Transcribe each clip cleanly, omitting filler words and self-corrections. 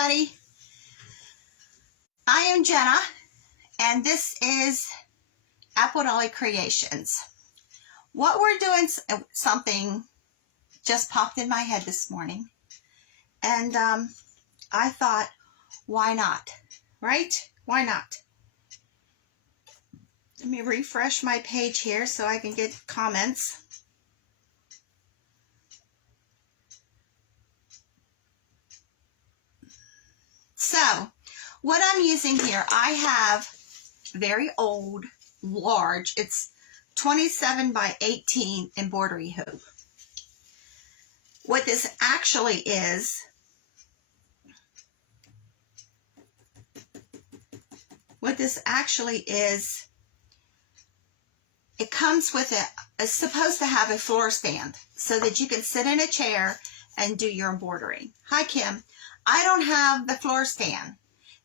everybody. I am Jenna, and this is Apple Dolly Creations. What we're doing, something just popped in my head this morning, and I thought, why not, right? Why not? Let me refresh my page here so I can get comments. So, what I'm using here, I have very old, large, it's 27 by 18 embroidery hoop. What this actually is, it comes with it's supposed to have a floor stand so that you can sit in a chair and do your embroidery. Hi, Kim. I don't have the floor stand,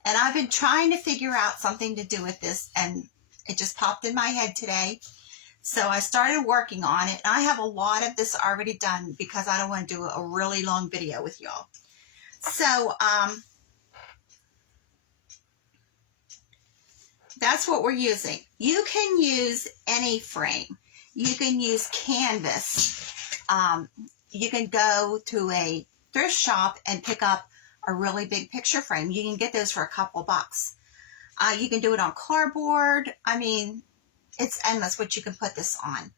and I've been trying to figure out something to do with this, and it just popped in my head today. So I started working on it. I have a lot of this already done because I don't want to do a really long video with y'all. So that's what we're using. You can use any frame. You can use canvas. You can go to a thrift shop and pick up a really big picture frame. You can get those for a couple bucks. You can do it on cardboard. I mean, it's endless what you can put this on.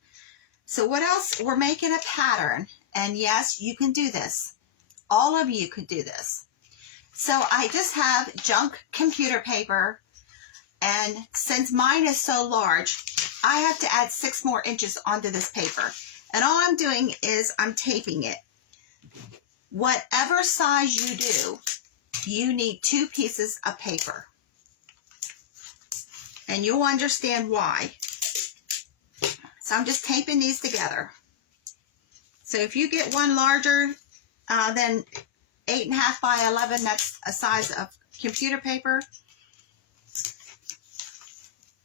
So what else? We're making a pattern. And yes, you can do this. All of you could do this. So I just have junk computer paper. And since mine is so large, I have to add 6 more inches onto this paper. And all I'm doing is I'm taping it. Whatever size you do, you need 2 pieces of paper. And you'll understand why. So I'm just taping these together. So if you get one larger than 8.5 by 11, that's a size of computer paper,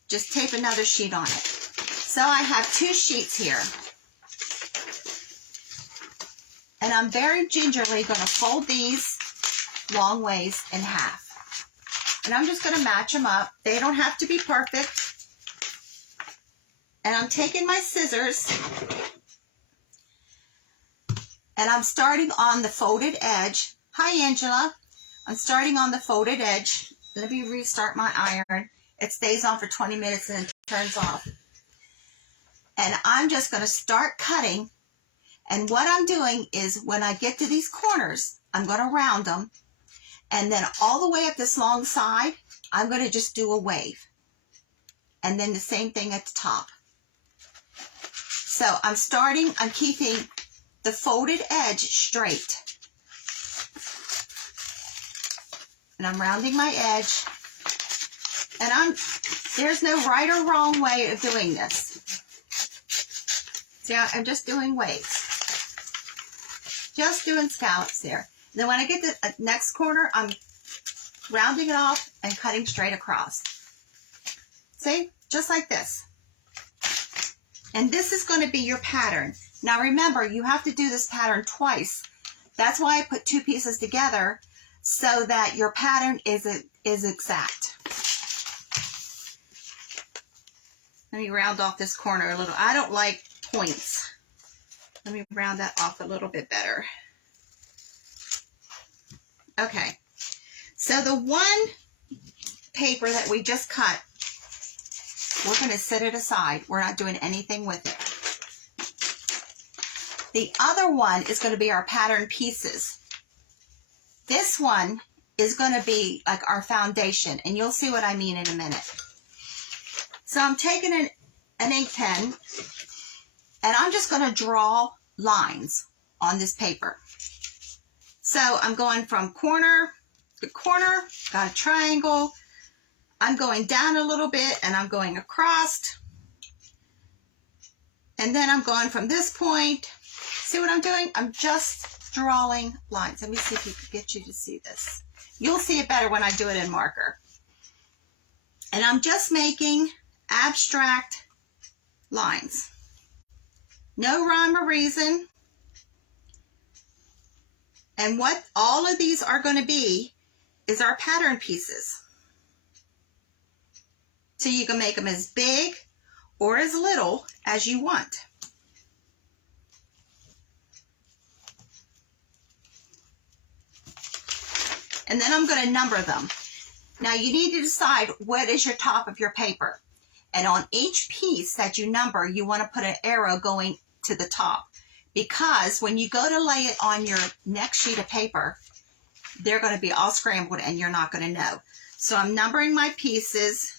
just tape another sheet on it. So I have 2 sheets here. And I'm very gingerly going to fold these long ways in half. And I'm just going to match them up. They don't have to be perfect. And I'm taking my scissors and I'm starting on the folded edge. Hi, Angela. I'm starting on the folded edge. Let me restart my iron. It stays on for 20 minutes and it turns off. And I'm just going to start cutting. And what I'm doing is when I get to these corners, I'm going to round them. And then all the way up this long side, I'm going to just do a wave. And then the same thing at the top. So I'm keeping the folded edge straight. And I'm rounding my edge. And there's no right or wrong way of doing this. See, I'm just doing waves. Just doing scallops there. And then when I get to the next corner, I'm rounding it off and cutting straight across. See? Just like this. And this is going to be your pattern. Now remember, you have to do this pattern twice. That's why I put 2 pieces together so that your pattern is exact. Let me round off this corner a little. I don't like points. Let me round that off a little bit better. Okay. So the one paper that we just cut, we're going to set it aside. We're not doing anything with it. The other one is going to be our pattern pieces. This one is going to be like our foundation, and you'll see what I mean in a minute. So I'm taking an ink pen, and I'm just going to draw lines on this paper. So I'm going from corner to corner, got a triangle. I'm going down a little bit, and I'm going across. And then I'm going from this point. See what I'm doing? I'm just drawing lines. Let me see if you can get you to see this. You'll see it better when I do it in marker. And I'm just making abstract lines. No rhyme or reason. And what all of these are going to be is our pattern pieces. So you can make them as big or as little as you want. And then I'm going to number them. Now you need to decide what is your top of your paper. And on each piece that you number, you want to put an arrow going to the top. Because when you go to lay it on your next sheet of paper, they're going to be all scrambled and you're not going to know. So I'm numbering my pieces.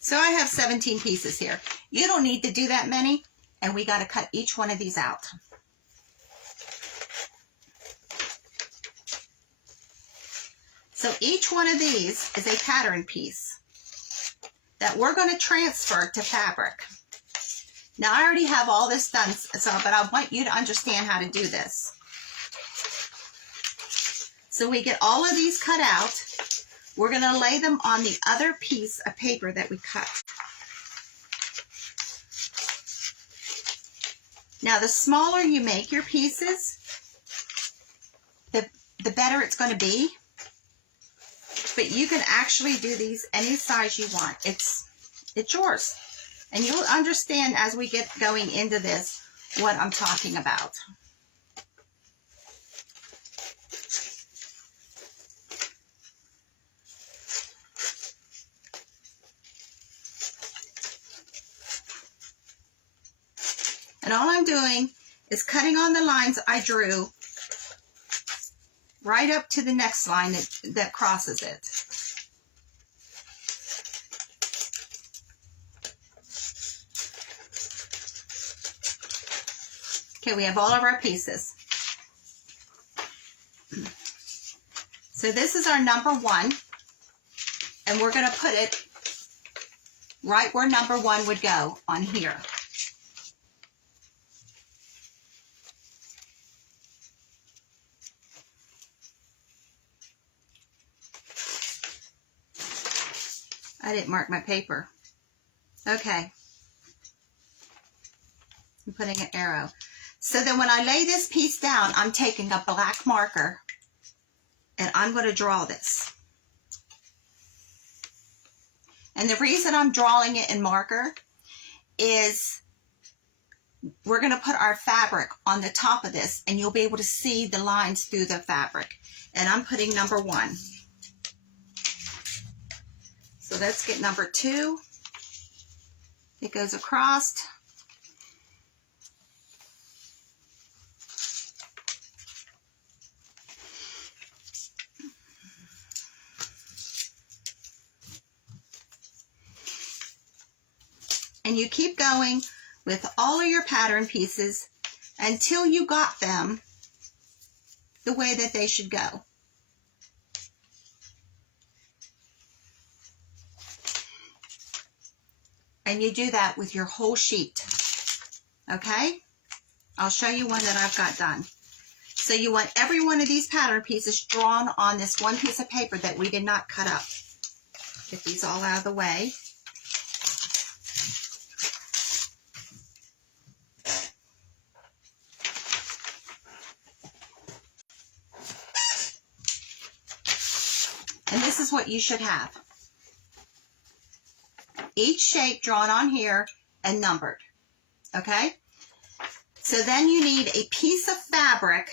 So I have 17 pieces here. You don't need to do that many, and we got to cut each one of these out. So each one of these is a pattern piece that we're going to transfer to fabric. Now I already have all this done, but I want you to understand how to do this. So we get all of these cut out. We're going to lay them on the other piece of paper that we cut. Now, the smaller you make your pieces, the better it's going to be. But you can actually do these any size you want. It's yours. And you'll understand as we get going into this what I'm talking about. And all I'm doing is cutting on the lines I drew right up to the next line that crosses it. Okay, we have all of our pieces. So this is our number 1, and we're going to put it right where number 1 would go on here. I didn't mark my paper. Okay. I'm putting an arrow. So then when I lay this piece down, I'm taking a black marker and I'm going to draw this. And the reason I'm drawing it in marker is we're going to put our fabric on the top of this and you'll be able to see the lines through the fabric. And I'm putting number 1. So let's get number 2. It goes across. And you keep going with all of your pattern pieces until you got them the way that they should go. And you do that with your whole sheet. Okay? I'll show you one that I've got done. So you want every one of these pattern pieces drawn on this one piece of paper that we did not cut up. Get these all out of the way. And this is what you should have. Each shape drawn on here and numbered. Okay? So then you need a piece of fabric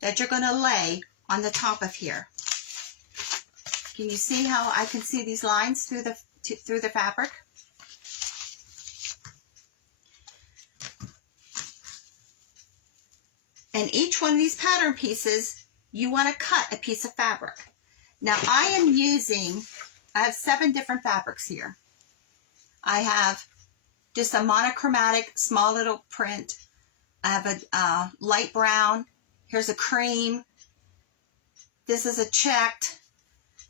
that you're going to lay on the top of here. Can you see how I can see these lines through the fabric? And each one of these pattern pieces, you want to cut a piece of fabric. Now I have 7 different fabrics here. I have just a monochromatic small little print. I have a light brown. Here's a cream. This is a checked.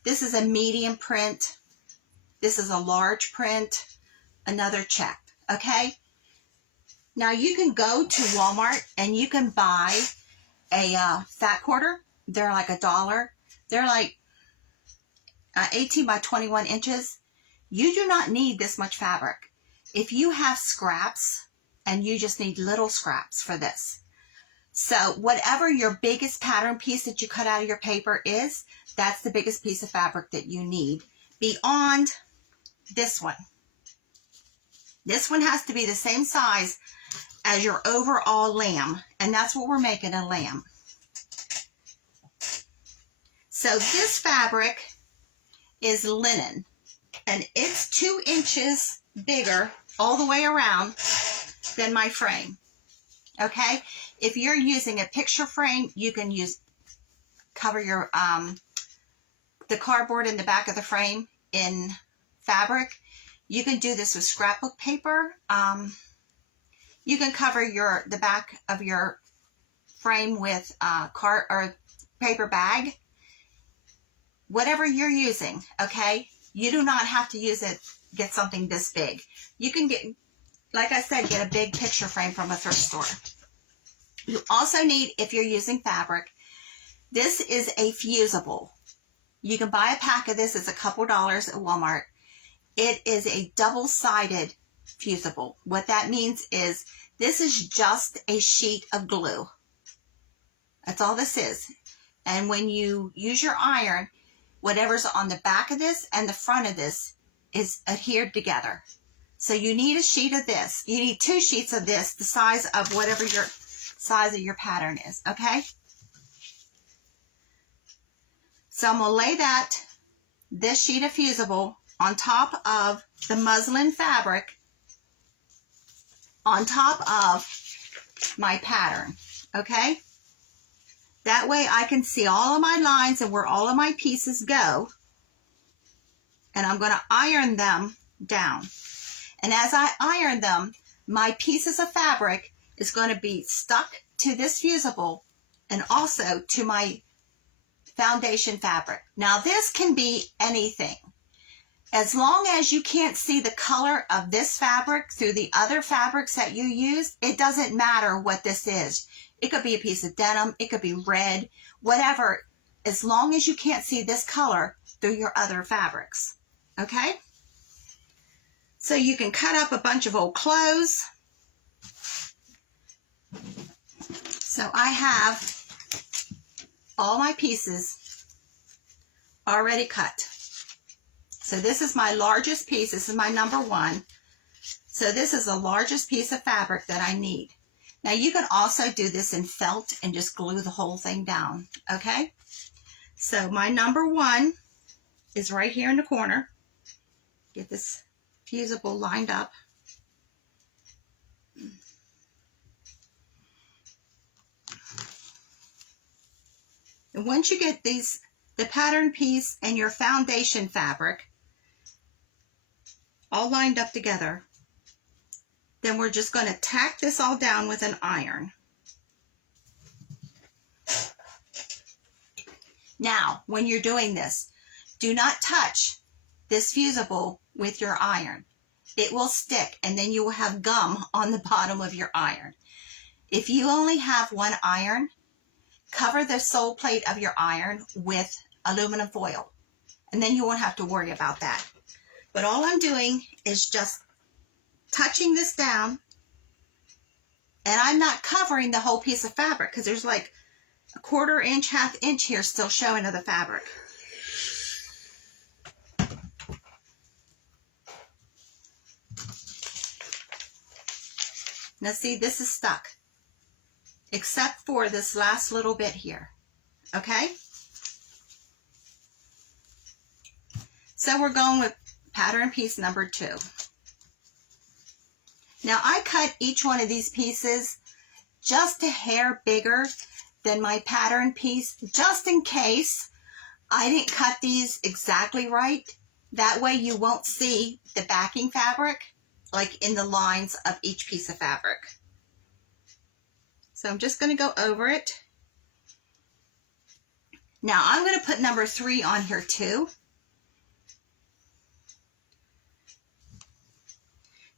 This is a medium print. This is a large print. Another checked. Okay? Now you can go to Walmart and you can buy a fat quarter they're like $1. They're like 18 by 21 inches. You do not need this much fabric. If you have scraps, and you just need little scraps for this. So whatever your biggest pattern piece that you cut out of your paper is, that's the biggest piece of fabric that you need beyond this one. This one has to be the same size as your overall lamb, and that's what we're making, a lamb. So this fabric is linen, and it's 2 inches bigger all the way around than my frame. Okay, if you're using a picture frame, you can cover your the cardboard in the back of the frame in fabric. You can do this with scrapbook paper. You can cover the back of your frame with or paper bag. Whatever you're using, okay? You do not have to get something this big. You can get, like I said, get a big picture frame from a thrift store. You also need, if you're using fabric, this is a fusible. You can buy a pack of this. It's a couple dollars at Walmart. It is a double-sided fusible. What that means is this is just a sheet of glue. That's all this is. And when you use your iron, whatever's on the back of this and the front of this is adhered together. So you need a sheet of this. You need 2 sheets of this, the size of whatever your size of your pattern is, okay? So I'm going to lay this sheet of fusible on top of the muslin fabric, on top of my pattern, okay? That way I can see all of my lines and where all of my pieces go. And I'm going to iron them down. And as I iron them, my pieces of fabric is going to be stuck to this fusible and also to my foundation fabric. Now this can be anything. As long as you can't see the color of this fabric through the other fabrics that you use, it doesn't matter what this is. It could be a piece of denim, it could be red, whatever, as long as you can't see this color through your other fabrics, okay? So you can cut up a bunch of old clothes. So I have all my pieces already cut. So this is my largest piece. This is my number 1. So this is the largest piece of fabric that I need. Now you can also do this in felt and just glue the whole thing down, okay? So my number 1 is right here in the corner. Get this fusible lined up. And once you get the pattern piece and your foundation fabric all lined up together, then we're just going to tack this all down with an iron. Now, when you're doing this, do not touch this fusible with your iron. It will stick, and then you will have gum on the bottom of your iron. If you only have 1 iron, cover the sole plate of your iron with aluminum foil, and then you won't have to worry about that. But all I'm doing is just touching this down, and I'm not covering the whole piece of fabric because there's like a 1/4 inch, 1/2 inch here still showing of the fabric. Now see, this is stuck, except for this last little bit here, okay? So we're going with pattern piece number 2. Now I cut each one of these pieces just a hair bigger than my pattern piece, just in case I didn't cut these exactly right. That way you won't see the backing fabric like in the lines of each piece of fabric. So I'm just going to go over it. Now I'm going to put number 3 on here too.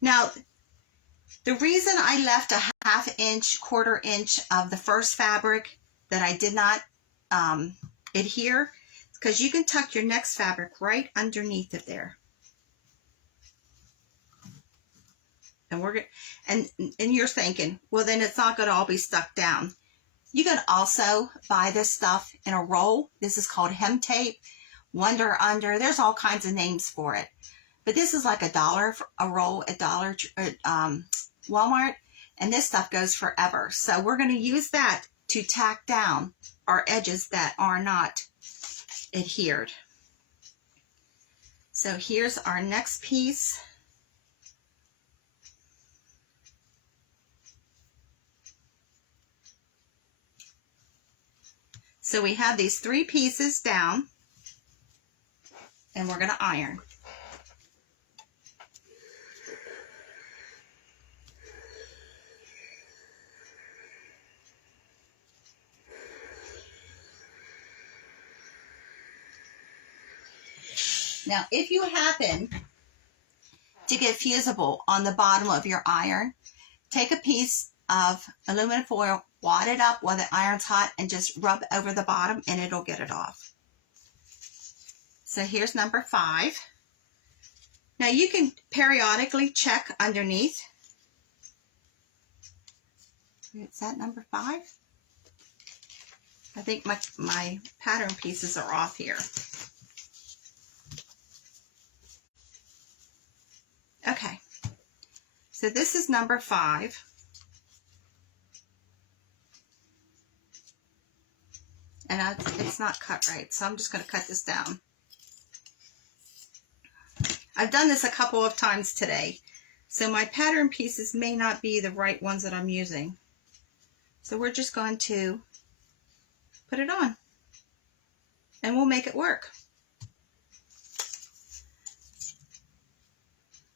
Now, the reason I left a 1/2 inch, 1/4 inch of the first fabric that I did not adhere, because you can tuck your next fabric right underneath it there. And we're and you're thinking, well, then it's not going to all be stuck down. You can also buy this stuff in a roll. This is called hem tape, Wonder Under. There's all kinds of names for it. But this is like $1 for a roll at Walmart. And this stuff goes forever. So we're going to use that to tack down our edges that are not adhered. So here's our next piece. So we have these 3 pieces down, and we're going to iron. Now, if you happen to get fusible on the bottom of your iron, take a piece of aluminum foil, wad it up while the iron's hot, and just rub over the bottom, and it'll get it off. So here's number 5. Now you can periodically check underneath. Is that number 5? I think my pattern pieces are off here. Okay, so this is number 5. And it's not cut right, so I'm just going to cut this down. I've done this a couple of times today, so my pattern pieces may not be the right ones that I'm using. So we're just going to put it on, and we'll make it work.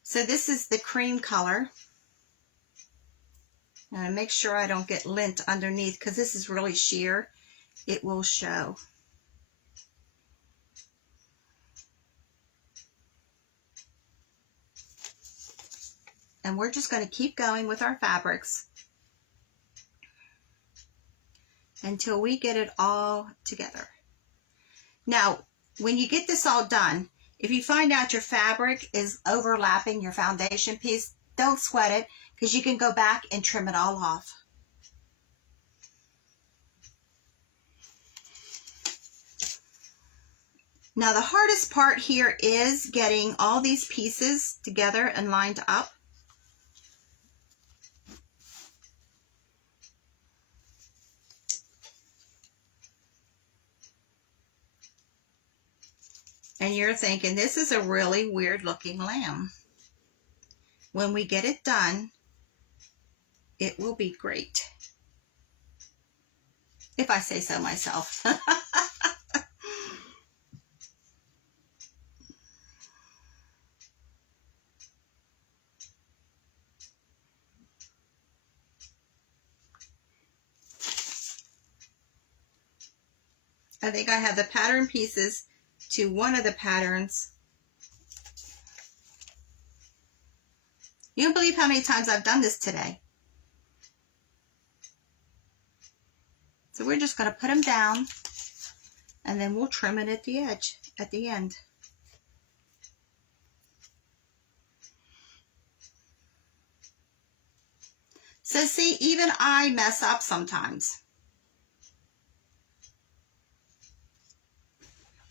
So this is the cream color. And make sure I don't get lint underneath, because this is really sheer. It will show. And we're just going to keep going with our fabrics until we get it all together. Now, when you get this all done, if you find out your fabric is overlapping your foundation piece, don't sweat it, because you can go back and trim it all off. Now the hardest part here is getting all these pieces together and lined up. And you're thinking, this is a really weird looking lamb. When we get it done, it will be great. If I say so myself. I think I have the pattern pieces to one of the patterns. You don't believe how many times I've done this today. So we're just going to put them down, and then we'll trim it at the edge, at the end. So see, even I mess up sometimes.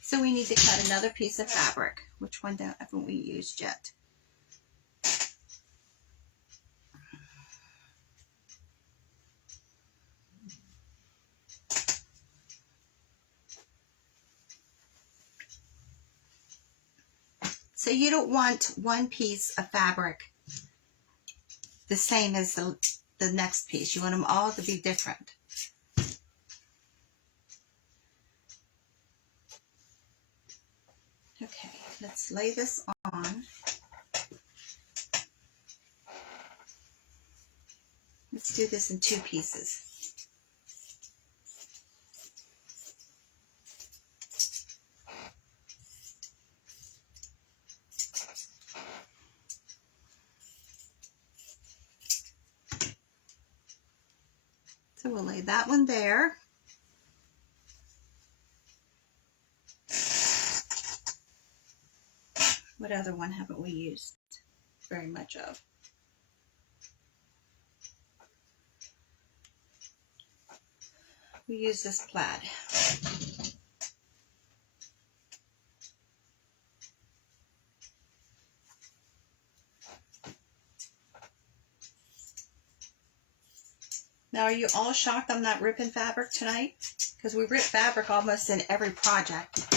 So we need to cut another piece of fabric. Which one haven't we used yet? So you don't want one piece of fabric the same as the next piece. You want them all to be different. Okay, let's lay this on. Let's do this in 2 pieces. So we'll lay that one there. What other one haven't we used very much of? We use this plaid. Now, are you all shocked I'm not ripping fabric tonight? Because we rip fabric almost in every project.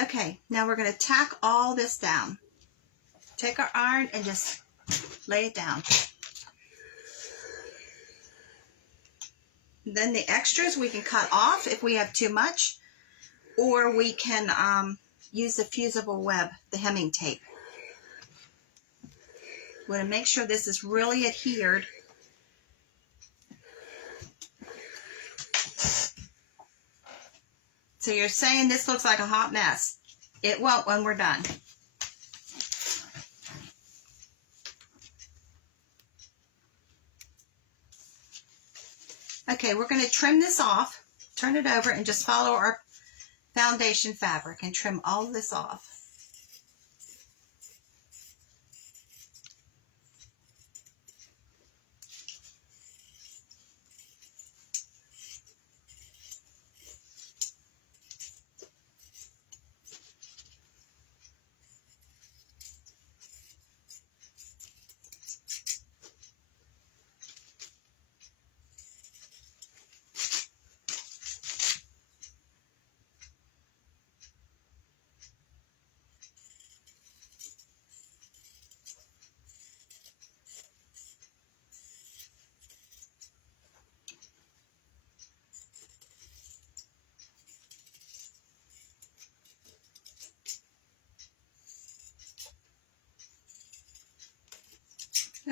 Okay, now we're going to tack all this down. Take our iron and just lay it down. Then the extras we can cut off if we have too much, or we can use the fusible web, the hemming tape. We're going to make sure this is really adhered. So you're saying this looks like a hot mess. It won't when we're done. Okay, we're going to trim this off, turn it over, and just follow our foundation fabric and trim all of this off.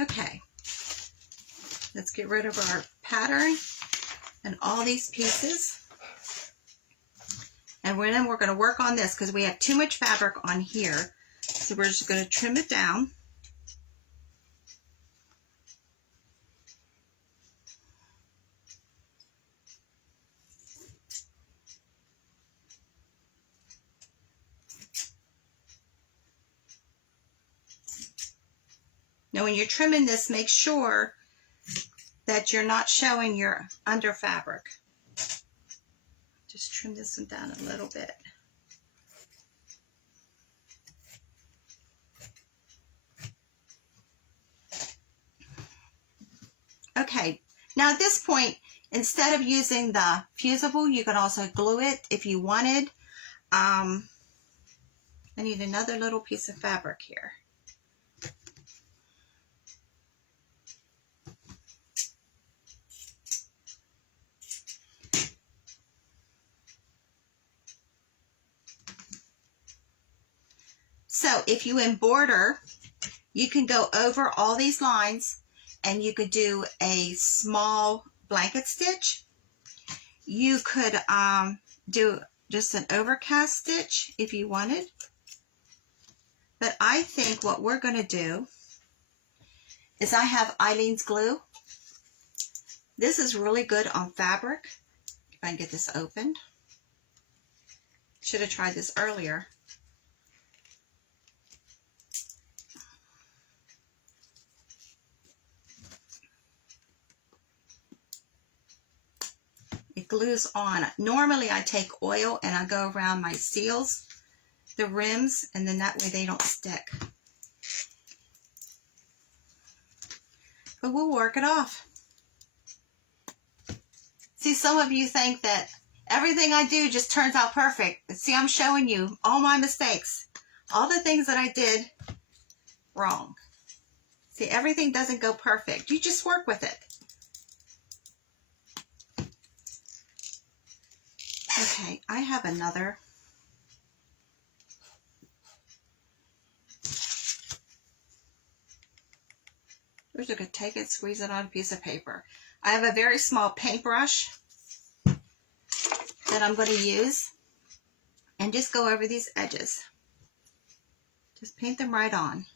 Okay, let's get rid of our pattern and all these pieces. And then we're going to work on this because we have too much fabric on here. So we're just going to trim it down. Now when you're trimming this, make sure that you're not showing your under fabric. Just trim this one down a little bit. Okay, now at this point, instead of using the fusible, you could also glue it if you wanted. I need another little piece of fabric here. So if you embroider, you can go over all these lines and you could do a small blanket stitch. You could do just an overcast stitch if you wanted. But I think what we're going to do is I have Eileen's glue. This is really good on fabric. If I can get this opened. Should have tried this earlier. It glues on. Normally I take oil and I go around my seals, the rims, and then that way they don't stick. But we'll work it off. See, some of you think that everything I do just turns out perfect. See, I'm showing you all my mistakes. All the things that I did wrong. See, everything doesn't go perfect. You just work with it. Okay, I have another. We're just going to take it, squeeze it on a piece of paper. I have a very small paintbrush that I'm going to use and just go over these edges. Just paint them right on.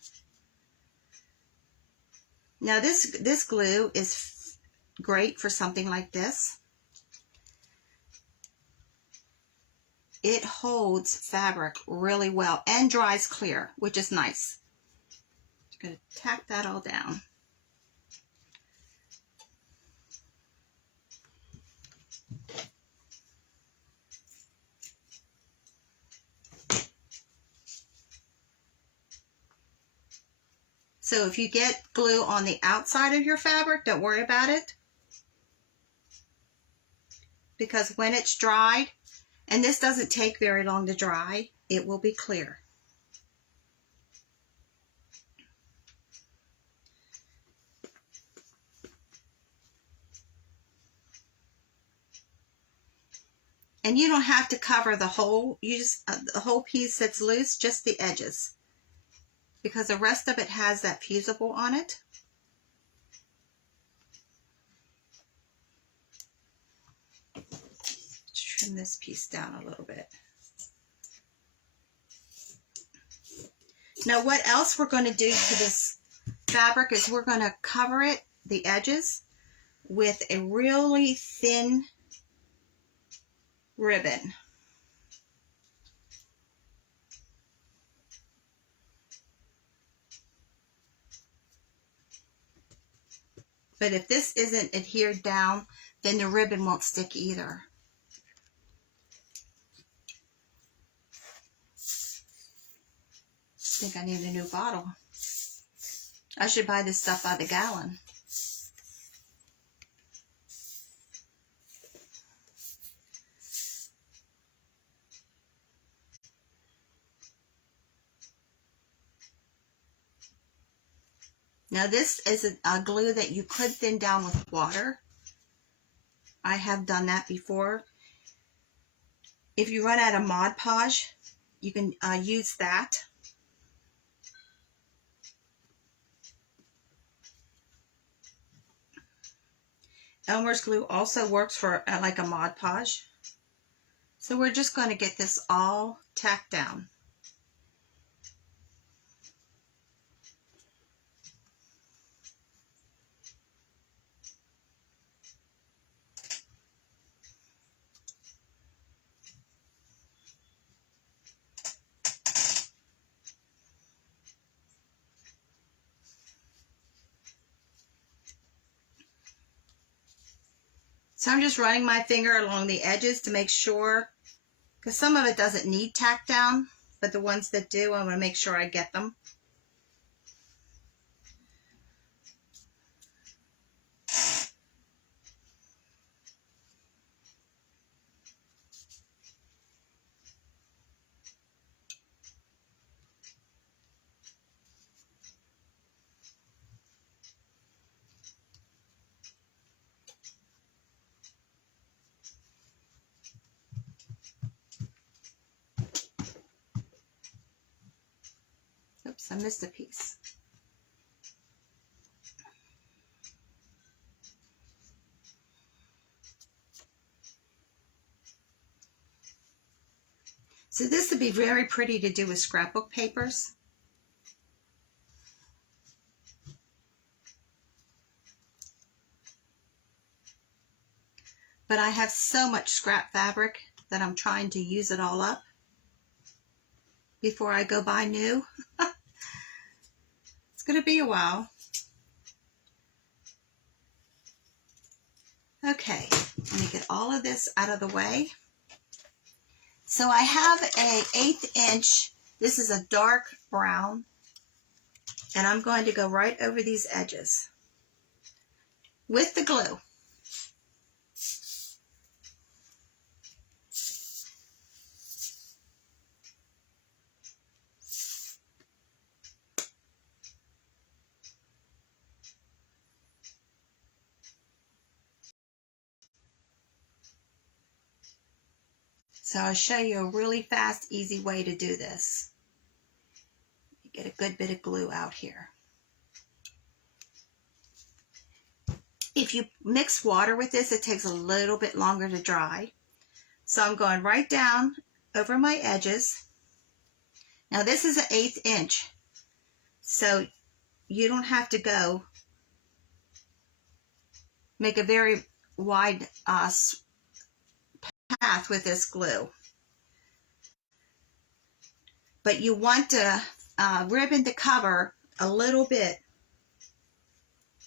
Now this glue is great for something like this. it holds fabric really well and dries clear, which is nice. Just going to tack that all down. So if you get glue on the outside of your fabric, don't worry about it. Because when it's dried, and this doesn't take very long to dry, it will be clear. And you don't have to cover the whole, you just the whole piece that's loose, just the edges. Because the rest of it has that fusible on it. Trim this piece down a little bit. Now what else we're going to do to this fabric is we're going to cover it, the edges, with a really thin ribbon. But if this isn't adhered down, then the ribbon won't stick either. I think I need a new bottle. I should buy this stuff by the gallon. Now this is a glue that you could thin down with water. I have done that before. If you run out of Mod Podge, you can use that. Elmer's glue also works for like a Mod Podge. So we're just going to get this all tacked down. So I'm just running my finger along the edges to make sure, because some of it doesn't need tack down, but the ones that do, I want to make sure I get them. Oops, I missed a piece. So this would be very pretty to do with scrapbook papers. But I have so much scrap fabric that I'm trying to use it all up before I go buy new. It's going to be a while. Okay, let me get all of this out of the way. So I have a 1/8 inch, this is a dark brown, and I'm going to go right over these edges with the glue. So I'll show you a really fast, easy way to do this. Get a good bit of glue out here. If you mix water with this, it takes a little bit longer to dry. So I'm going right down over my edges. Now this is an 1/8 inch, so you don't have to go make a very wide path with this glue. but you want the ribbon to cover a little bit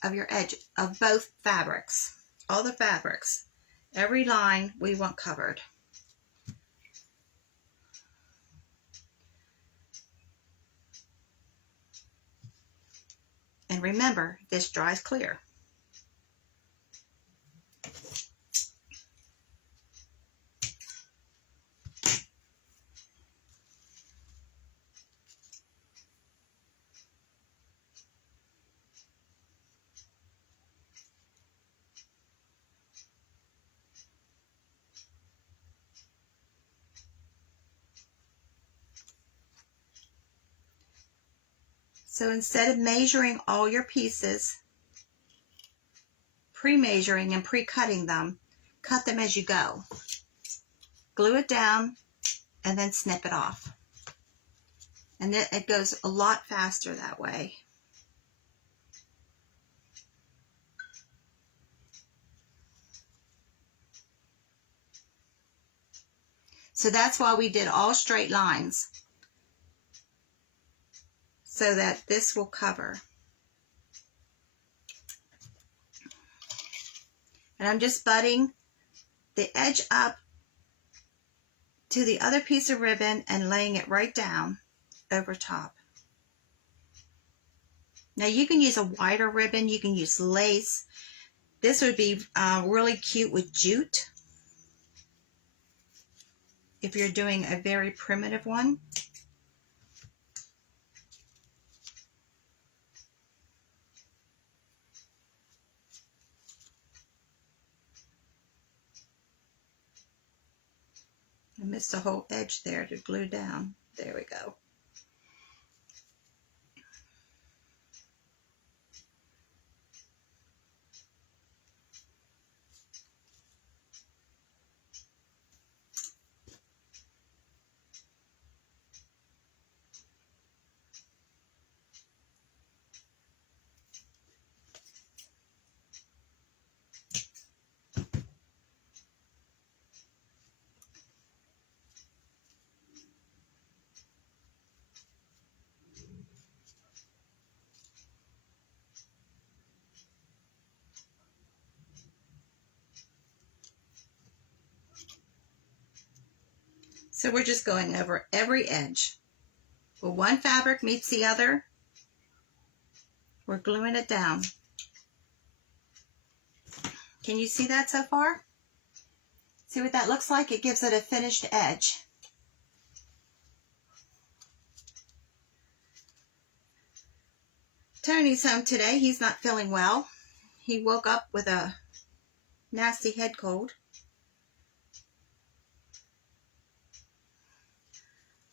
of your edge of both fabrics, all the fabrics. Every line we want covered. And remember, this dries clear. So instead of measuring all your pieces, pre-measuring and pre-cutting them, cut them as you go. Glue it down and then snip it off. And it goes a lot faster that way. So that's why we did all straight lines, so that this will cover. And I'm just butting the edge up to the other piece of ribbon and laying it right down over top. Now you can use a wider ribbon, you can use lace. This would be really cute with jute if you're doing a very primitive one. I missed a whole edge there to glue down. There we go. So we're just going over every edge. Where one fabric meets the other, we're gluing it down. Can you see that so far? See what that looks like? It gives it a finished edge. Tony's home today. He's not feeling well. He woke up with a nasty head cold.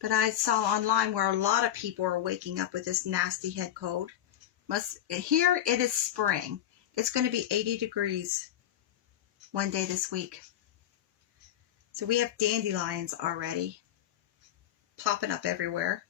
But I saw online where a lot of people are waking up with this nasty head cold. Here it is spring. It's going to be 80 degrees one day this week. So we have dandelions already popping up everywhere.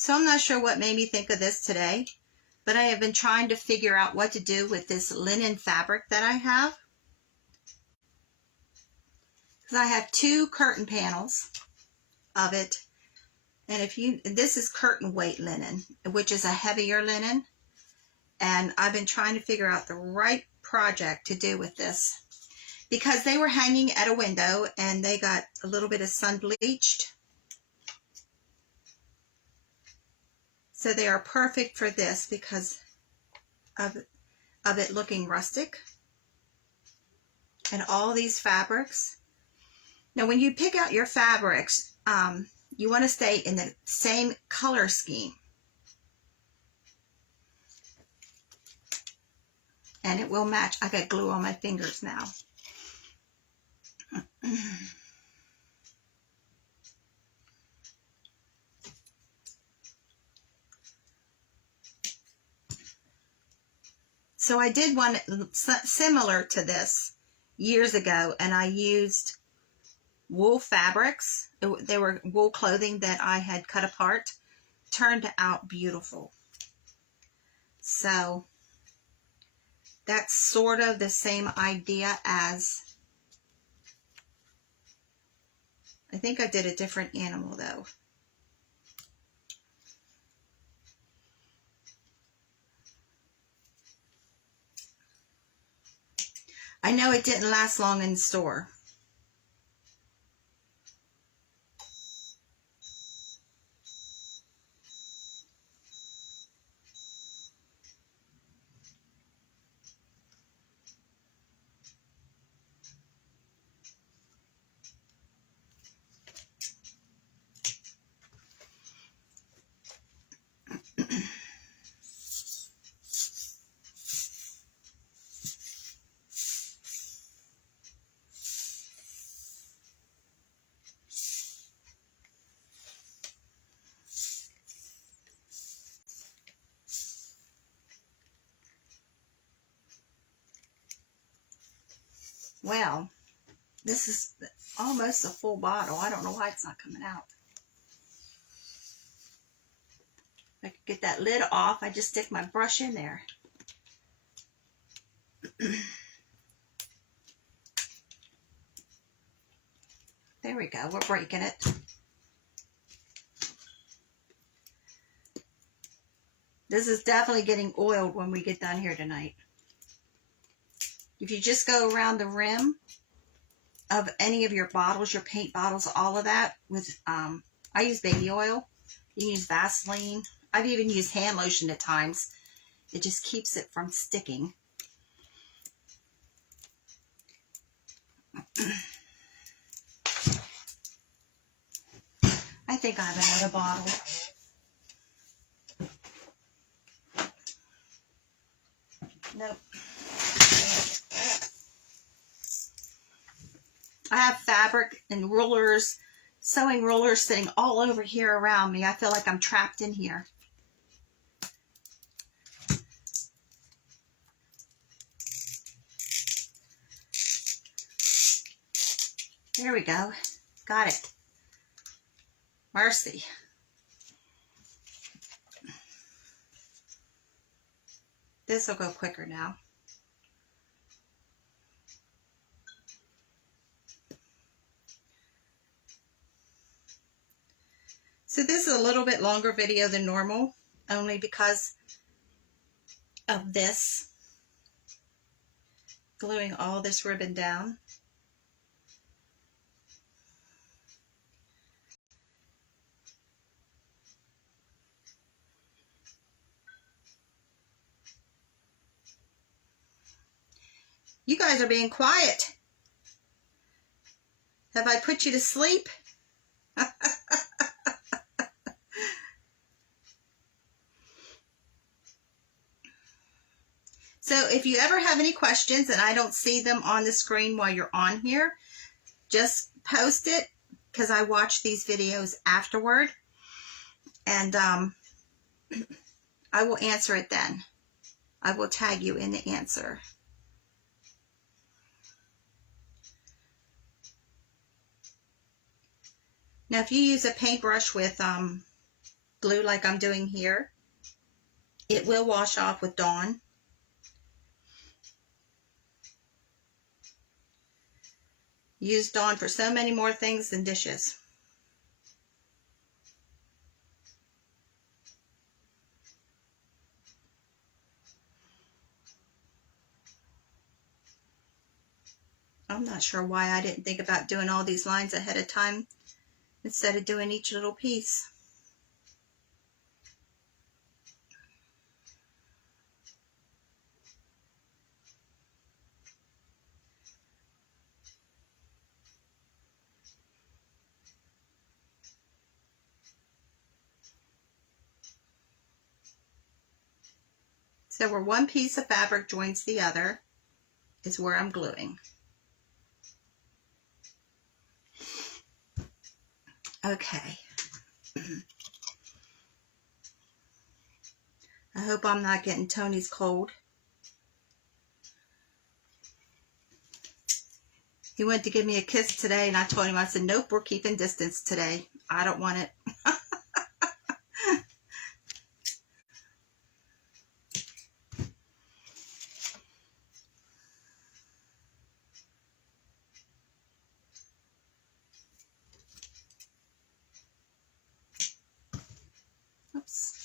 So I'm not sure what made me think of this today, but I have been trying to figure out what to do with this linen fabric that I have. Because I have two curtain panels of it. And this is curtain weight linen, which is a heavier linen. And I've been trying to figure out the right project to do with this. Because they were hanging at a window and they got a little bit of sun bleached. So they are perfect for this because of it looking rustic. And all these fabrics. Now when you pick out your fabrics, you want to stay in the same color scheme. And it will match. I got glue on my fingers now. So I did one similar to this years ago, and I used wool fabrics. They were wool clothing that I had cut apart. Turned out beautiful. So that's sort of the same idea as, I think I did a different animal though. I know it didn't last long in the store. Well, this is almost a full bottle. I don't know why it's not coming out. If I could get that lid off, I just stick my brush in there. There we go. We're breaking it. This is definitely getting oiled when we get done here tonight. If you just go around the rim of any of your bottles, your paint bottles, all of that with, I use baby oil. You can use Vaseline. I've even used hand lotion at times. It just keeps it from sticking. I think I have another bottle. Nope. I have fabric and rulers, sewing rulers sitting all over here around me. I feel like I'm trapped in here. There we go. Got it. Mercy. This will go quicker now. So this is a little bit longer video than normal, only because of this. Gluing all this ribbon down. You guys are being quiet. Have I put you to sleep? So if you ever have any questions and I don't see them on the screen while you're on here, just post it, because I watch these videos afterward, and I will answer it then. I will tag you in the answer. Now if you use a paintbrush with glue like I'm doing here, it will wash off with Dawn. Use Dawn for so many more things than dishes. I'm not sure why I didn't think about doing all these lines ahead of time instead of doing each little piece. So where one piece of fabric joins the other is where I'm gluing. Okay. I hope I'm not getting Tony's cold. He went to give me a kiss today, and I told him, I said, nope, we're keeping distance today. I don't want it. Oops.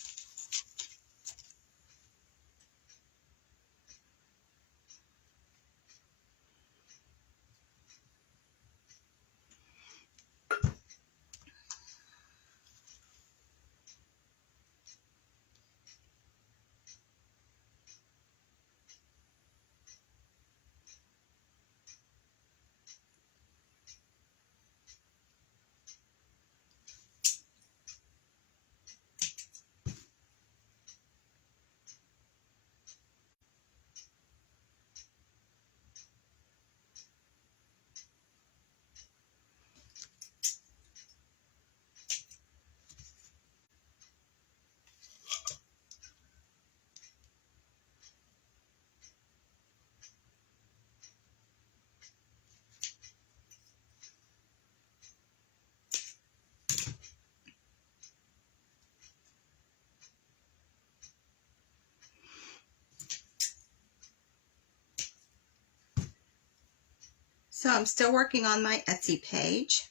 So I'm still working on my Etsy page.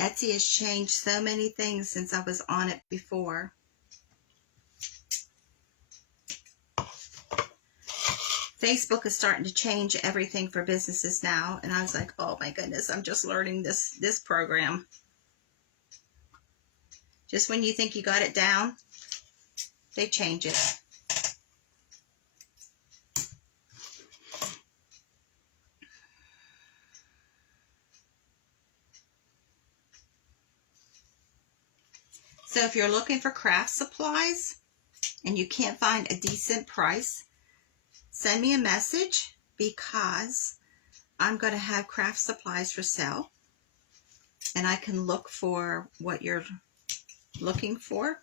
Etsy has changed so many things since I was on it before. Facebook is starting to change everything for businesses now, and I was like, oh my goodness, I'm just learning this program. Just when you think you got it down, they change it. So if you're looking for craft supplies and you can't find a decent price, send me a message, because I'm going to have craft supplies for sale, and I can look for what you're looking for.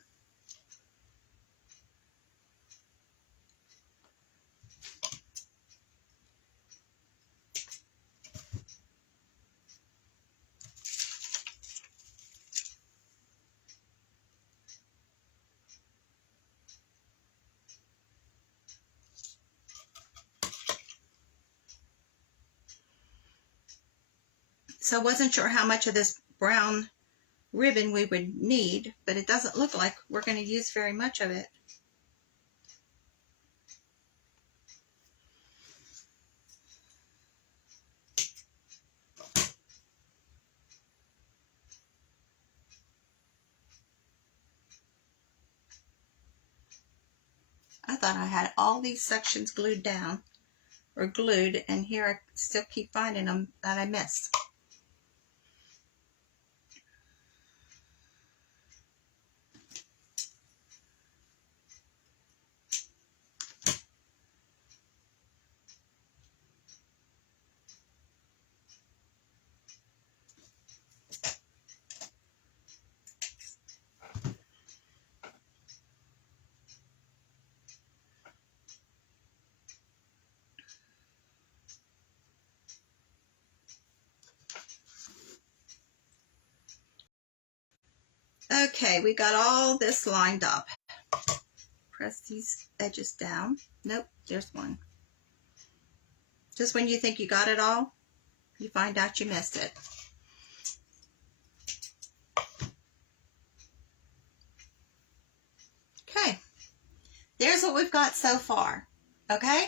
So I wasn't sure how much of this brown ribbon we would need, but it doesn't look like we're going to use very much of it. I thought I had all these sections glued down or glued, and here I still keep finding them that I missed. Okay, we got all this lined up. Press these edges down. Nope, there's one. Just when you think you got it all, you find out you missed it. Okay, there's what we've got so far. Okay?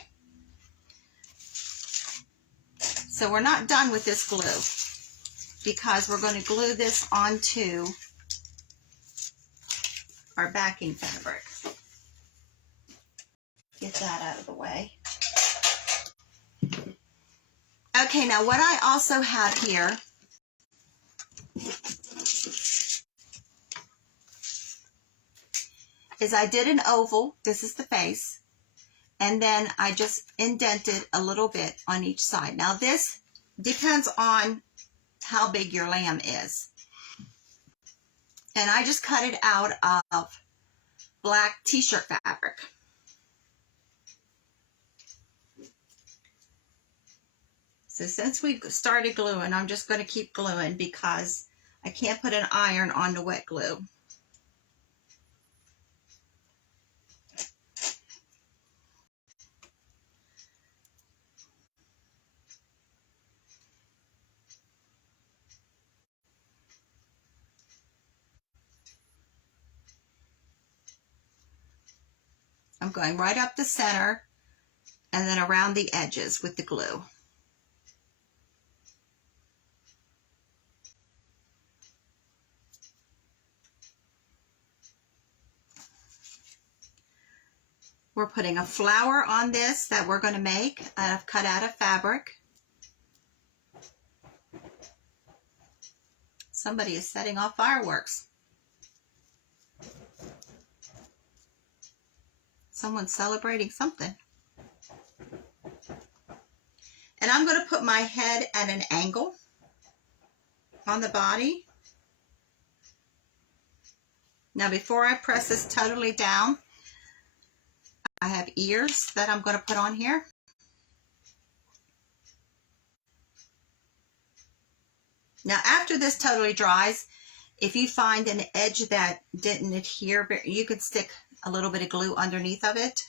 So we're not done with this glue, because we're going to glue this onto our backing fabric. Get that out of the way. Okay, now what I also have here is I did an oval. This is the face. And then I just indented a little bit on each side. Now this depends on how big your lamb is. And I just cut it out of black t-shirt fabric. So since we started gluing, I'm just going to keep gluing because I can't put an iron on the wet glue. I'm going right up the center and then around the edges with the glue. We're putting a flower on this that we're going to make. I've cut out of fabric. Somebody is setting off fireworks. Someone's celebrating something. And I'm going to put my head at an angle on the body. Now before I press this totally down, I have ears that I'm going to put on here. Now after this totally dries, if you find an edge that didn't adhere, you could stick a little bit of glue underneath of it.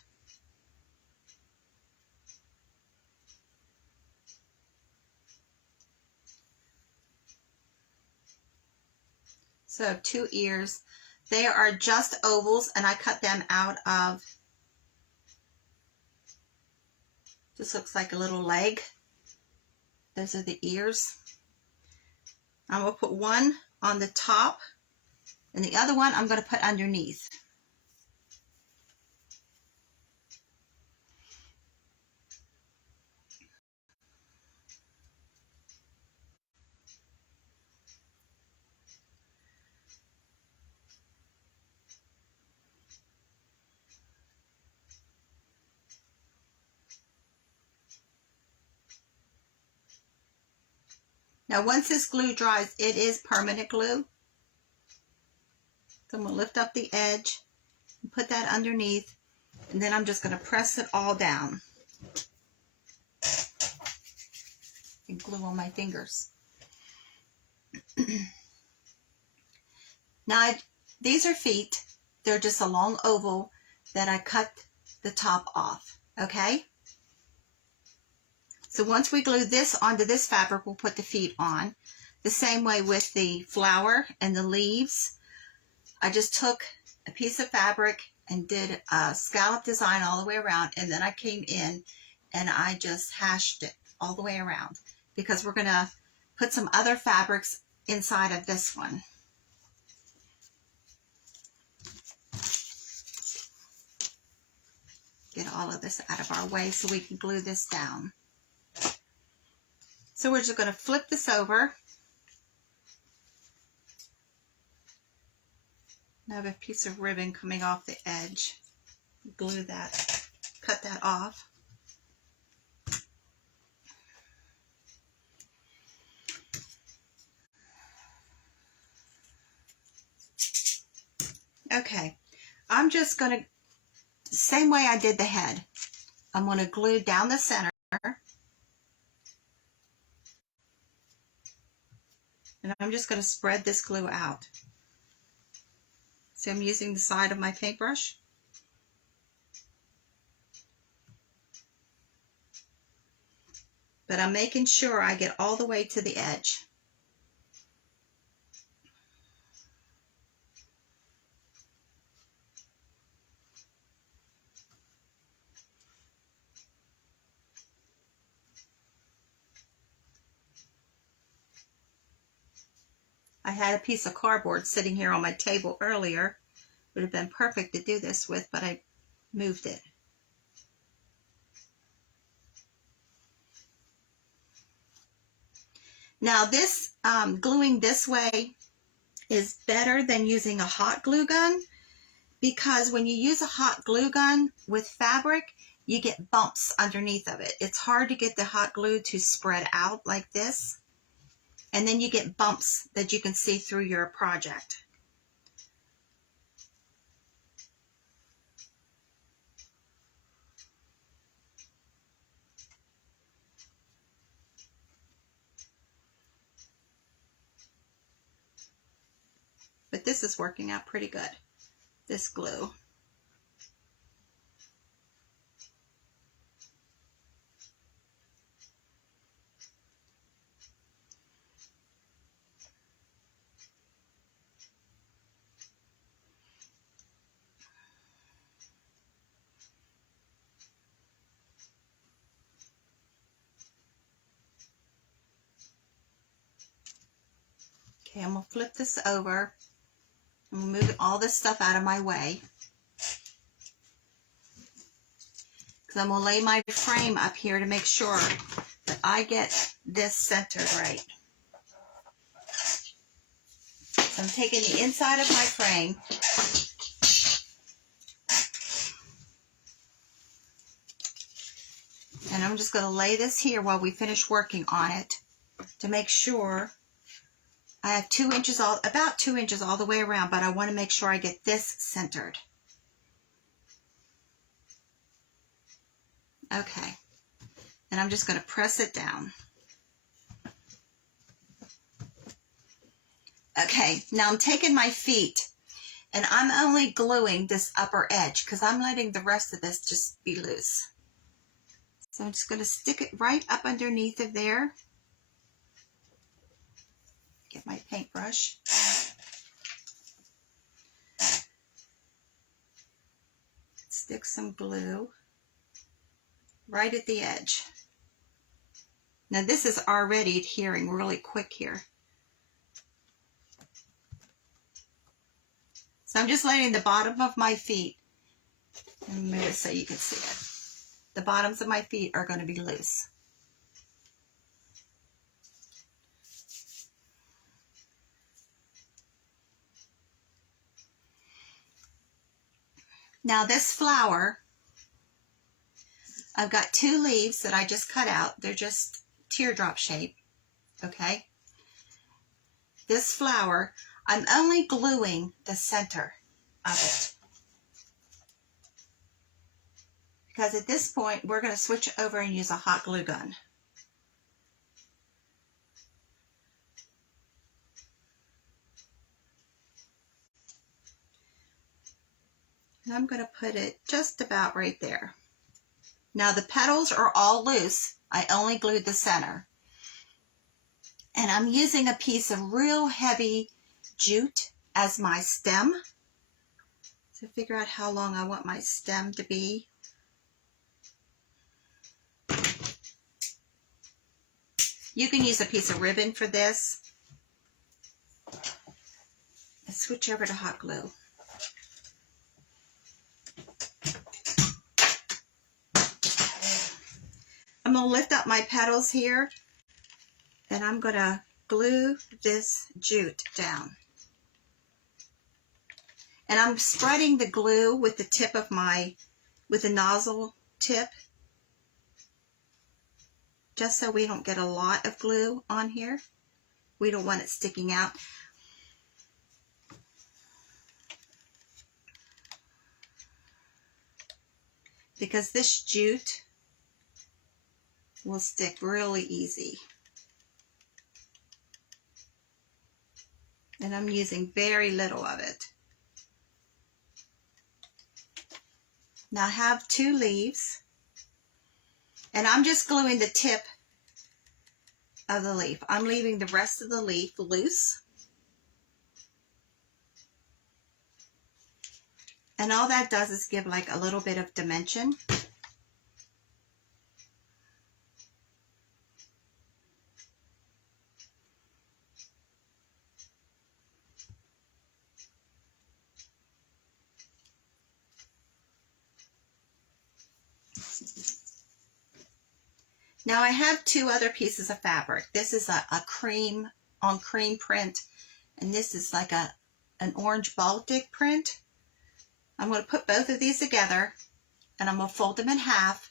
So 2 ears. They are just ovals and I cut them out of, this looks like a little leg. Those are the ears. I'm going to put one on the top and the other one I'm going to put underneath. Now once this glue dries, it is permanent glue. So I'm going to lift up the edge and put that underneath, and then I'm just going to press it all down. And glue on my fingers. Now these are feet. They're just a long oval that I cut the top off, okay? So once we glue this onto this fabric, we'll put the feet on. The same way with the flower and the leaves. I just took a piece of fabric and did a scallop design all the way around, and then I came in and I just hashed it all the way around because we're going to put some other fabrics inside of this one. Get all of this out of our way so we can glue this down. So we're just going to flip this over. I have a piece of ribbon coming off the edge. Glue that, cut that off. Okay, I'm just going to, same way I did the head, I'm going to glue down the center. And I'm just going to spread this glue out. So I'm using the side of my paintbrush. But I'm making sure I get all the way to the edge. I had a piece of cardboard sitting here on my table earlier. Would have been perfect to do this with, but I moved it. Now this gluing this way is better than using a hot glue gun because when you use a hot glue gun with fabric, you get bumps underneath of it. It's hard to get the hot glue to spread out like this. And then you get bumps that you can see through your project. But this is working out pretty good, this glue. Okay, I'm going to flip this over. I'm going to move all this stuff out of my way. Because I'm going to lay my frame up here to make sure that I get this centered right. So I'm taking the inside of my frame. And I'm just going to lay this here while we finish working on it to make sure I have 2 inches, about 2 inches all the way around, but I want to make sure I get this centered. Okay. And I'm just going to press it down. Okay, now I'm taking my feet and I'm only gluing this upper edge because I'm letting the rest of this just be loose. So I'm just going to stick it right up underneath of there. Get my paintbrush. Stick some glue right at the edge. Now this is already adhering really quick here. So I'm just letting the bottom of my feet, let me move it so you can see it. The bottoms of my feet are going to be loose. Now this flower, I've got 2 leaves that I just cut out. They're just teardrop shape, okay? This flower, I'm only gluing the center of it. Because at this point, we're going to switch over and use a hot glue gun. And I'm going to put it just about right there. Now the petals are all loose. I only glued the center. And I'm using a piece of real heavy jute as my stem. So figure out how long I want my stem to be. You can use a piece of ribbon for this. Let's switch over to hot glue. I'm going to lift up my petals here, and I'm going to glue this jute down. And I'm spreading the glue with the tip of with the nozzle tip, just so we don't get a lot of glue on here. We don't want it sticking out. Because this jute will stick really easy. And I'm using very little of it. Now I have 2 leaves, and I'm just gluing the tip of the leaf. I'm leaving the rest of the leaf loose. And all that does is give like a little bit of dimension. Now I have 2 other pieces of fabric. This is a cream on cream print, and this is like an orange Baltic print. I'm going to put both of these together, and I'm going to fold them in half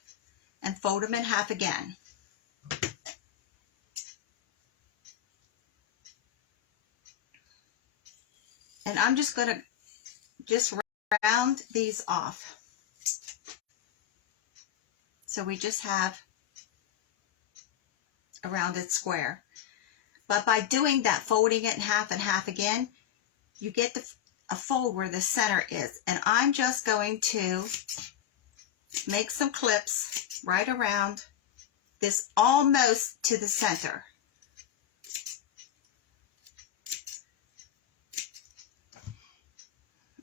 and fold them in half again. And I'm just going to round these off. So we just have a rounded square. But by doing that, folding it in half and half again, you get a fold where the center is. And I'm just going to make some clips right around this almost to the center.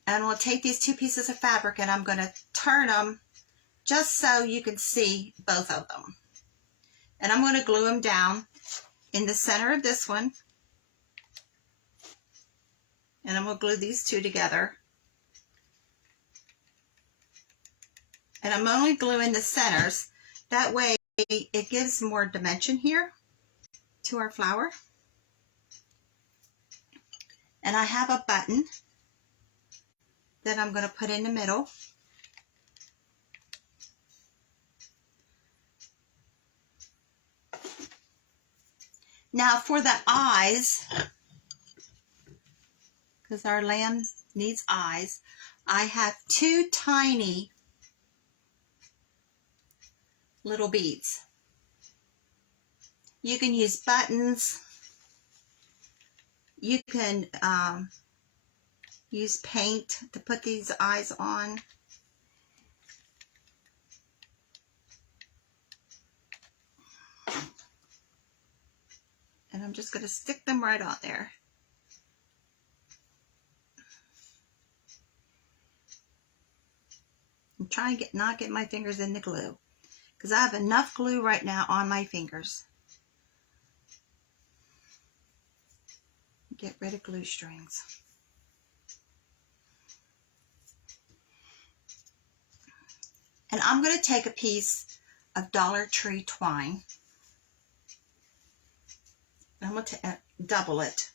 And we'll take these two pieces of fabric and I'm going to turn them just so you can see both of them. And I'm going to glue them down in the center of this one. And I'm going to glue these two together. And I'm only gluing the centers. That way it gives more dimension here to our flower. And I have a button that I'm going to put in the middle. Now for the eyes, because our lamb needs eyes, I have two tiny little beads. You can use buttons. You can use paint to put these eyes on. And I'm just going to stick them right on there. I'm trying to not get my fingers in the glue, because I have enough glue right now on my fingers. Get rid of glue strings. And I'm going to take a piece of Dollar Tree twine. I'm going to double it.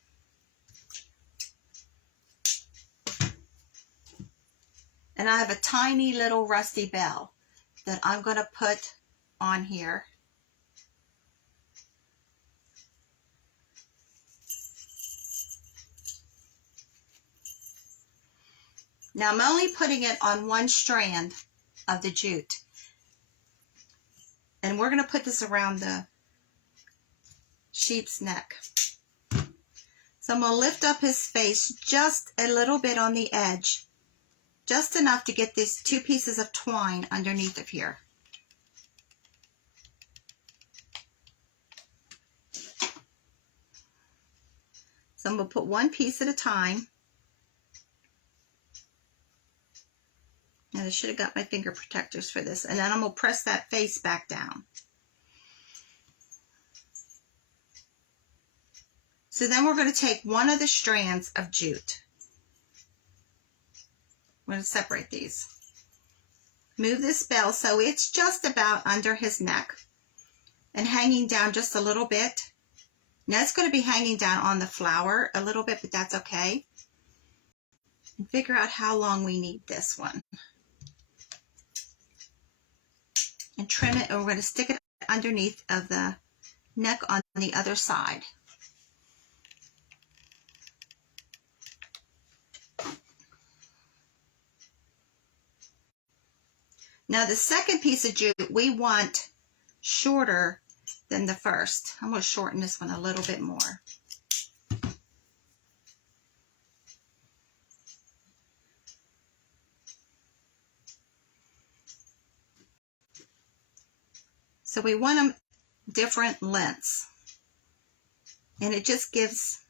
And I have a tiny little rusty bell that I'm going to put on here. Now I'm only putting it on one strand of the jute. And we're going to put this around the sheep's neck. So I'm going to lift up his face just a little bit on the edge. Just enough to get these two pieces of twine underneath of here. So I'm going to put one piece at a time. And I should have got my finger protectors for this. And then I'm going to press that face back down. So then we're going to take one of the strands of jute. I'm going to separate these. Move this bell so it's just about under his neck and hanging down just a little bit. Now it's going to be hanging down on the flower a little bit, but that's okay. And figure out how long we need this one. And trim it, and we're going to stick it underneath of the neck on the other side. Now the second piece of jute we want shorter than the first. I'm going to shorten this one a little bit more. So we want them different lengths. And it just gives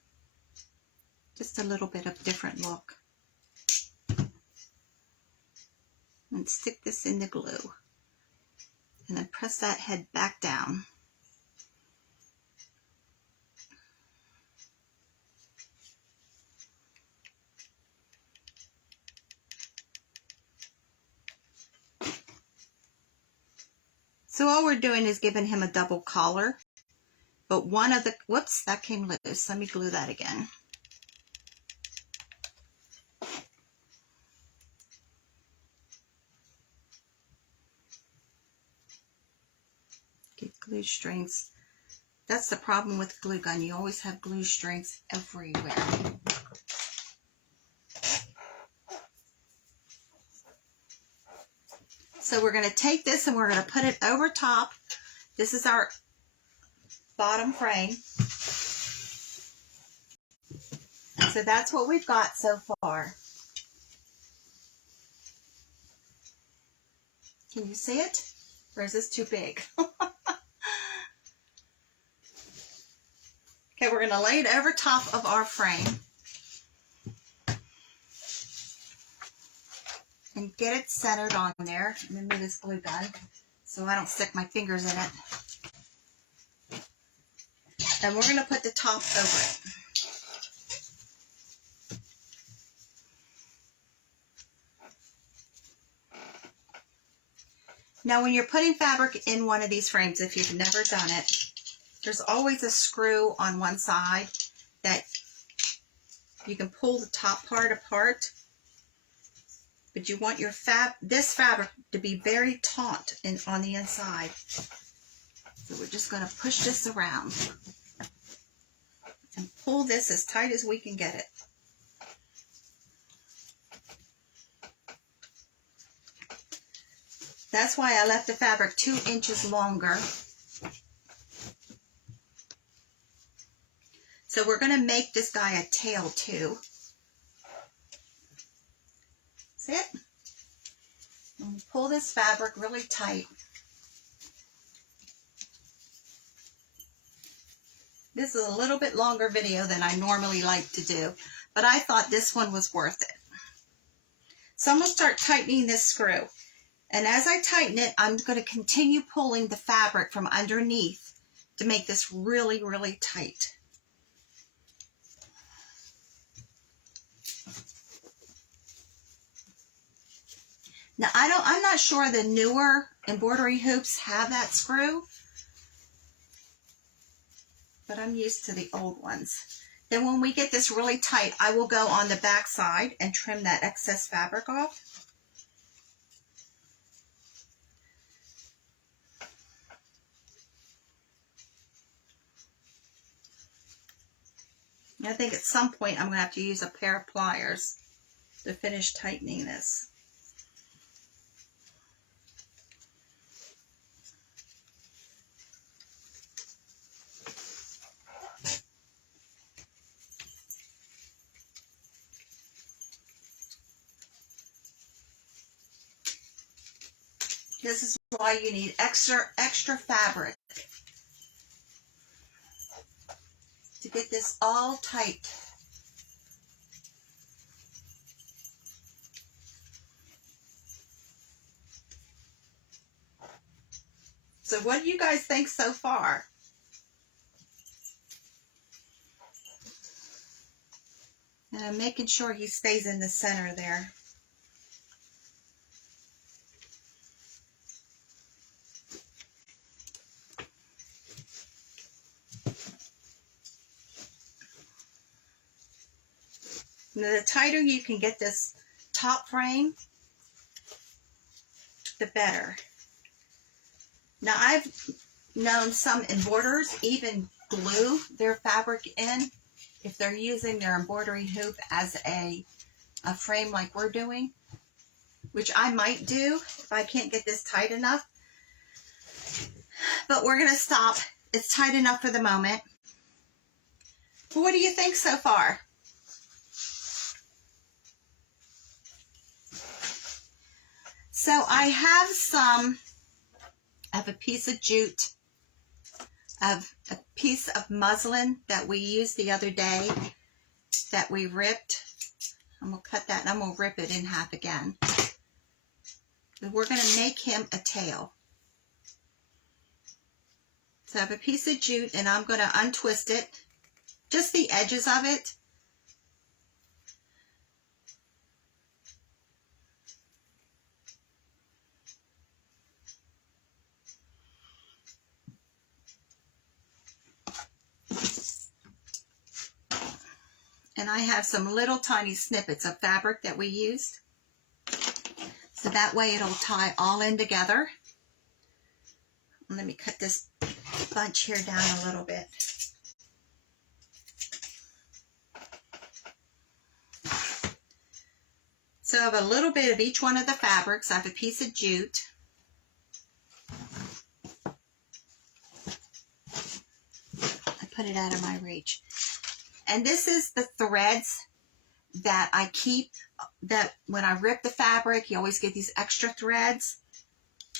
just a little bit of different look. And stick this in the glue. And then press that head back down. So all we're doing is giving him a double collar. But one of the, whoops, that came loose. Let me glue that again. glue strings. That's the problem with glue gun. You always have glue strings everywhere. So we're going to take this and we're going to put it over top. This is our bottom frame. So that's what we've got so far. Can you see it? Or is this too big? Okay, we're going to lay it over top of our frame. And get it centered on there. I'm going to move this glue gun so I don't stick my fingers in it. And we're going to put the top over it. Now when you're putting fabric in one of these frames, if you've never done it, there's always a screw on one side that you can pull the top part apart. But you want your this fabric to be very taut on the inside. So we're just going to push this around and pull this as tight as we can get it. That's why I left the fabric 2 inches longer. So we're going to make this guy a tail too. See it? And pull this fabric really tight. This is a little bit longer video than I normally like to do, but I thought this one was worth it. So I'm going to start tightening this screw. And as I tighten it, I'm going to continue pulling the fabric from underneath to make this really, really tight. Now, I'm not sure the newer embroidery hoops have that screw, but I'm used to the old ones. Then when we get this really tight, I will go on the back side and trim that excess fabric off. And I think at some point I'm going to have to use a pair of pliers to finish tightening this. This is why you need extra fabric to get this all tight. So what do you guys think so far? And I'm making sure he stays in the center there. Now, the tighter you can get this top frame, the better. Now, I've known some embroiderers even glue their fabric in if they're using their embroidery hoop as a frame like we're doing, which I might do if I can't get this tight enough. But we're going to stop. It's tight enough for the moment. But what do you think so far? So I have a piece of jute, of a piece of muslin that we used the other day that we ripped. I'm going to cut that and I'm going to rip it in half again. But we're going to make him a tail. So I have a piece of jute and I'm going to untwist it, just the edges of it. And I have some little tiny snippets of fabric that we used. So that way it'll tie all in together. Let me cut this bunch here down a little bit. So I have a little bit of each one of the fabrics. I have a piece of jute. I put it out of my reach. And this is the threads that I keep, that when I rip the fabric, you always get these extra threads.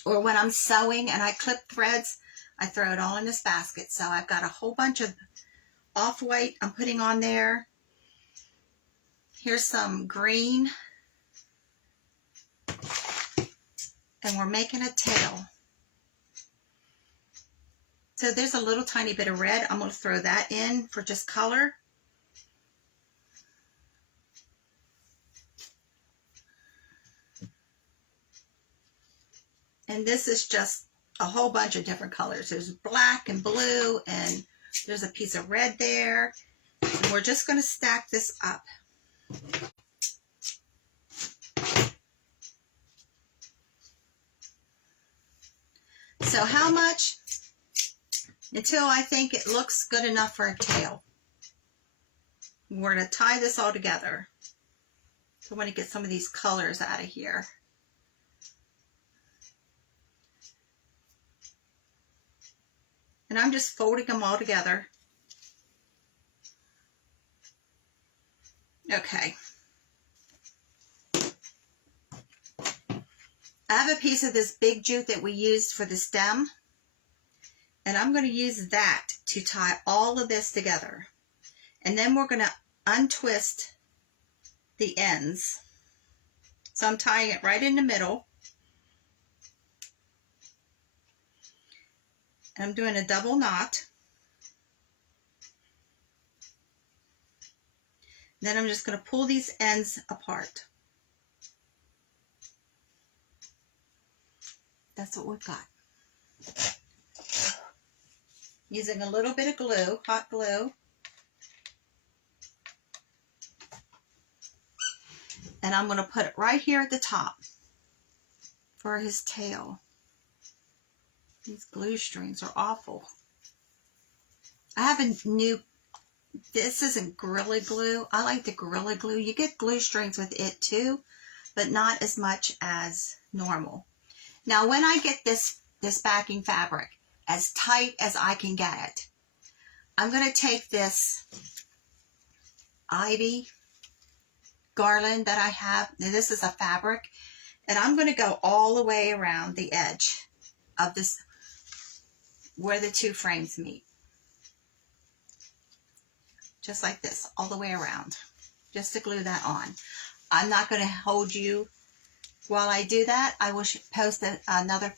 Or when I'm sewing and I clip threads, I throw it all in this basket. So I've got a whole bunch of off-white I'm putting on there. Here's some green. And we're making a tail. So there's a little tiny bit of red. I'm going to throw that in for just color. And this is just a whole bunch of different colors. There's black and blue, and there's a piece of red there. And we're just going to stack this up. So how much? Until I think it looks good enough for a tail. We're going to tie this all together. So I want to get some of these colors out of here. And I'm just folding them all together. Okay. I have a piece of this big jute that we used for the stem. And I'm going to use that to tie all of this together. And then we're going to untwist the ends. So I'm tying it right in the middle. And I'm doing a double knot. Then I'm just going to pull these ends apart. That's what we've got. Using a little bit of glue, hot glue. And I'm going to put it right here at the top for his tail. These glue strings are awful. I have a new, this isn't Gorilla Glue. I like the Gorilla Glue. You get glue strings with it too, but not as much as normal. Now when I get this backing fabric as tight as I can get it, I'm going to take this ivy garland that I have. Now this is a fabric, and I'm going to go all the way around the edge of this, where the two frames meet. Just like this, all the way around, just to glue that on. I'm not going to hold you while I do that. I will post another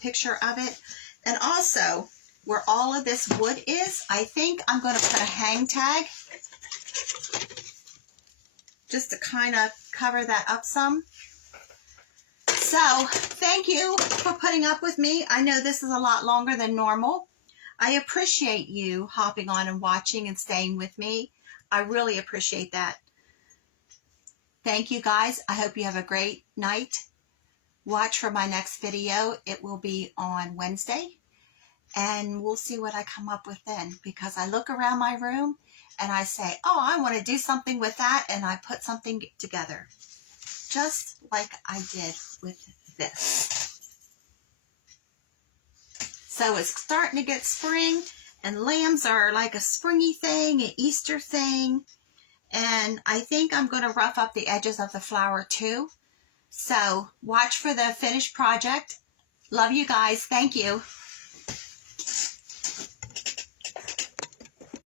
picture of it. And also, where all of this wood is, I think I'm going to put a hang tag, just to kind of cover that up some. So, thank you for putting up with me. I know this is a lot longer than normal. I appreciate you hopping on and watching and staying with me. I really appreciate that. Thank you guys. I hope you have a great night. Watch for my next video. It will be on Wednesday. And we'll see what I come up with then. Because I look around my room and I say, oh, I want to do something with that. And I put something together. Just like I did with this. So it's starting to get spring, and lambs are like a springy thing, an Easter thing. And I think I'm going to rough up the edges of the flower too. So watch for the finished project. Love you guys. Thank you.